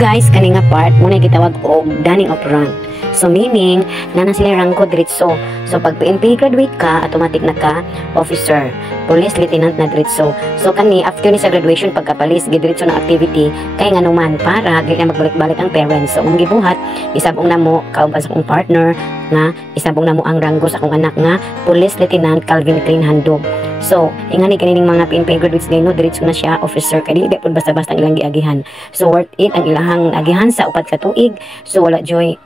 guys, kani nga part muna gitawag og daning of rank. So meaning na sila rangko diretso. So pag PNP graduate ka, automatic na ka officer, police lieutenant na diretso. So kani after ni sa graduation pagkapalis gidiretso na activity kay nganuman para dili na magbalik-balik ang parents. So mong gibuhat isabong namo kauban sa akong partner nga isabong namo ang ranggo sa akong anak nga police lieutenant Calvin Crane Handog. So ingani kanining mga PNP graduates no diretso na siya officer kay dili pud basta-basta ang ilang giagihan. So worth it ang ilahang agihan sa upat ka tuig. So wala joy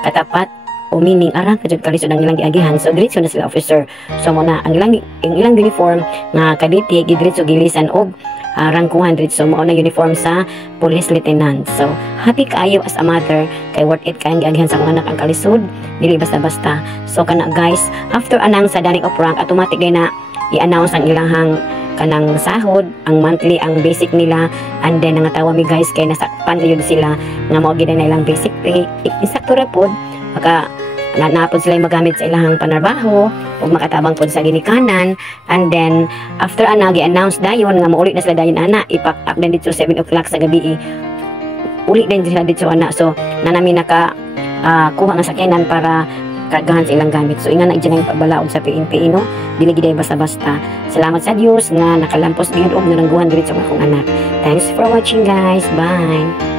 katapat o meaning arang kadjud kalisod ang ilang giagihan. So diretso na sila officer. So muna ang ilang uniform nga kaditi gidiretso gilisan og rangkuhan diretso mao na uniform sa police lieutenant. So happy kaayo as a mother kay worth it kay ang giagihan sa mga anak ang kalisod dili basta-basta. So kana guys, after anang sa daning of rank automatic din na i-announce ang ilahang kanang sahod, ang monthly, ang basic nila, and then nangatawa mi guys kay nasakpan yun sila nga mao gid na ilang basic pay. Insakto ra pod maka napod sila magamit sa ilahang panarbaho ug makatabang pod sa ginikanan, and then after ana gi-announce dayon nga maulit na sila dayon ana ipak-up din dito 7 o'clock sa gabi uli din sila dito ana. So nanami naka kuha nga sakyanan para kargahan sa ilang gamit. So ingan na dyan ang pagbalaod sa PNP no, dili giday basta-basta. Salamat sa Dios nga nakalampos gyud og narangguhan diri sa akong anak. Thanks for watching guys, bye.